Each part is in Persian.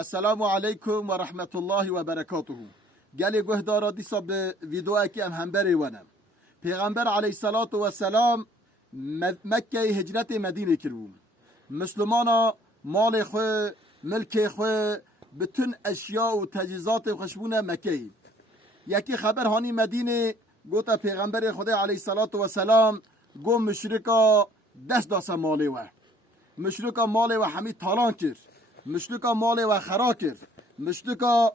السلام علیکم و رحمت الله و برکاته. گلی گهدارا دیسا به ویدیو که هم بری ونم. پیغمبر علیه الصلاة و السلام مکه هجرت مدینه کردن. مسلمانا مال خو ملک خو بتون اشیاء و تجهیزات خشبونه مکه. یکی خبر هانی مدینه گوتا پیغمبر خدا علیه الصلاة و السلام گو مشرکا دست داسه مالی و مشرکا مالی و همین تالان کرد. مشرکا مال و خرا کرد. مشرکا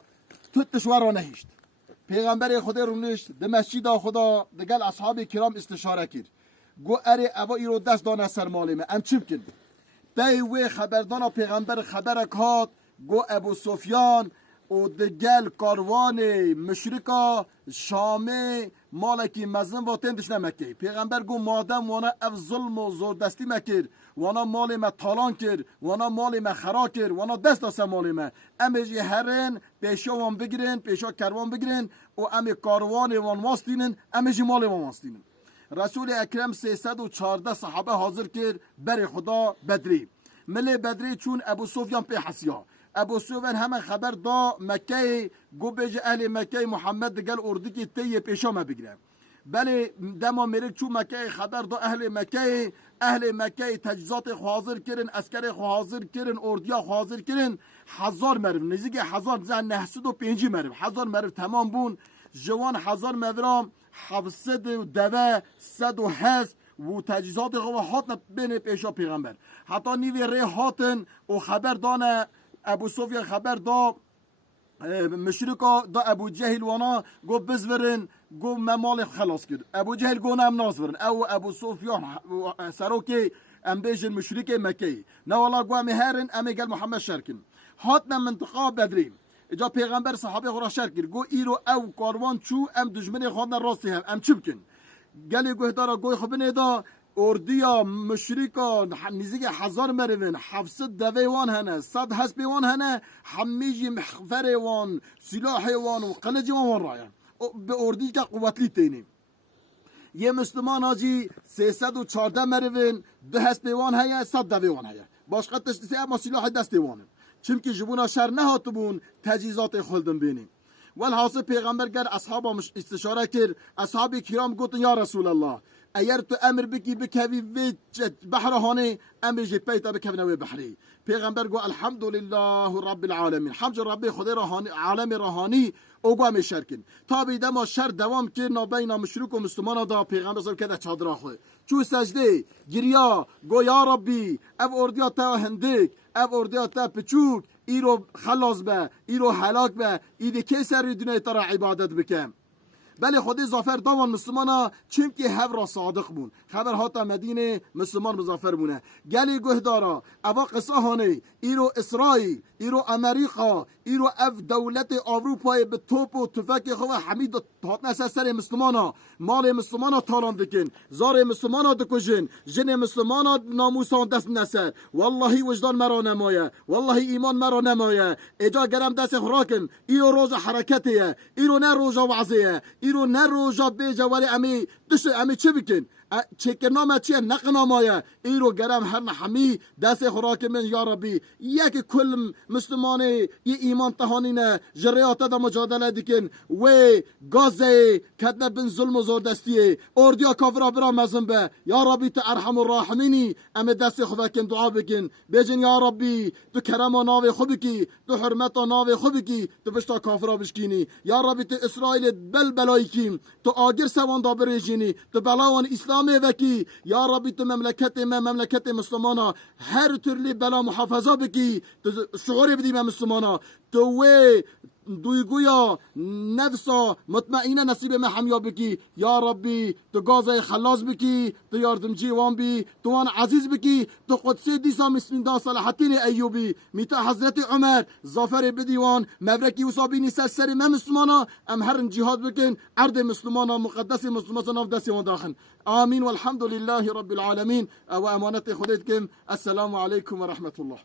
توتشوار را نهیشت. پیغمبر خدا رو نشت ده مسجد خدا دگل اصحاب کرام استشاره کرد. گو اره اوا ایرو دست دانه سر مالی من ام چی بکن دیوه خبردانا پیغمبر خبرک هات گو ابو سفیان و دگل کاروان مشرکا شامه مالکی مزن و تندش نمکی. پیغمبر گو مادم وانا اف ظلم و زور دستی مکر وانا مال ما تالان کر وانا مال ما خرا کر وانا دست دست مال ما امیجی هرن پیشا وان بگیرن پیشا کاروان بگیرن و امی کاروان وان واستینن امیجی مال وان واستینن. رسول اکرم 314 صحابه حاضر کرد بر خدا بدری. ملی بدری چون ابو سفیان پی حسیا ابو سفیان همه خبر دا مکه گو بیج اهل مکه محمد دگل اردی که تی پیشا ما بگیرم. بله دما میره چون مکه خبر دا اهل مکه تجهیزات حاضر کردن عسکر حاضر کردن اردیا حاضر کردن 1000 مرو نزدیک 1000 زن 905 مرو 1000 مرو تمام بون جوان 1000 مرو 700 دوه 108 و تجهیزات خو هاتن بین پیشا پیغمبر حتی نیوی ری هاتن و خبر دانه ابو سفیان خبر دا مشرکا دا ابو جهل وانا گو بزورن گو مال خلاص کرد. ابو جهل گو نام نازورن او ابو سفیان سروکی ام بیجن مشرک مکی نه والا گو مهرن ام قال محمد شرکن هاتنا منطقه بدریم اجا پیغمبر صحابه خورا شرکر گو ایرو او کاروان چو ام دشمن خودنا راستی هم ام چی بکن گلی گوه دارا گوی خوبنه دا اردیا مشرکا نزدیک 1000 مروین 700 دوه وان هنه 100 حسب وان هنه همیجی مخفر وان سلاح وان و قلج وان رایم به اردی که قوتلی تینیم. یه مسلمان آجی 314 مروین 2 حسب وان هیا 100 دوه وان هیا باشقه تشتیسی اما سلاح دست وانم چون که جبونا شر نهاتو بون تجهیزات خلدن بینیم. والحاصل پیغمبر گر اصحابا استشاره کرد اصحاب کرام گفتن یا رسول الله اگر تو امر بکی بکوی ویچ بحرهانه امر جی پیتا بکوی نوی بحری. پیغمبر گو الحمدلله رب العالمین حمد رب خدا رهانی عالم رهانی او گو همی شرکن تا بیده ما شر دوام کرد نابینا مشرک و مسلمان دا پیغمبر صلی که ده چادر آخوه چو سجده گریا گو یا ربی او اردیا تا هندک او اردیا تا پچوک ایرو خلاص به ایرو حلاک به ایده که سر دنیا ترا عبادت بکم. بله خودی زافر داوان مسلمانا چیم که هف را صادق بون خبر هاتا مدینه مسلمان مزافر بونه گلی گوه دارا اوا قصه هانه ایرو اسرائیل ایرو امریکا ایرو اف دولت اروپای به توپ و تفک خواه حمید هاتن سر مسلمانا مال مسلمانا تالان دکن زار مسلمانا دکجن جن مسلمانا ناموسان دست نسر والله وجدان مرا نمایه والله ایمان مرا نمایه اجا گرم دست خراکن ایرو روز حرکتیه ایرو نه روز وعظیه ایرو نه روزا بیجا ولی امی چه بکن چکنامه چیه نقنامایه ایرو گرم هر نحمی دست خوراک من یا ربی یک کل مسلمانه یه ایمان تهانینه جریات دا مجادله دیکن و گازه کدنه بن ظلم و زور دستیه اردیا کافرا برا مزن به یا ربی تو ارحم الراحمینی امی دست خوبکن دعا بکن بیجن یا ربی تو کرم و ناوی خوبکی تو حرمت و ناوی خوبکی تو بشتا کافرا بشکینی یا ربی تو اسرائیل بل بلایی کیم تو آگر سوان دا بریجینی تو بلاوان اسلام وکی یا ربی تو مملکت مسلمانا هر ترلی بلا محافظه بکی تو شعور بدی مسلمانا تو دویگویا نفسا مطمئنه نصیب ما حمیا بکی یا ربی تو گازه خلاص بکی تو یاردمجی وان بی تو وان عزیز بکی تو قدسی دیسا مسلمان صلاح الدین ایوبی میتا حضرت عمر ظافر بدیوان مبرکی وصابینی سر ما مسلمانا ام هرن جهاد بکن عرض مسلمانا مقدس مسلمانا ناف دستی وان داخن آمین والحمد لله رب العالمین و امانت خودت کم السلام علیکم و رحمت الله.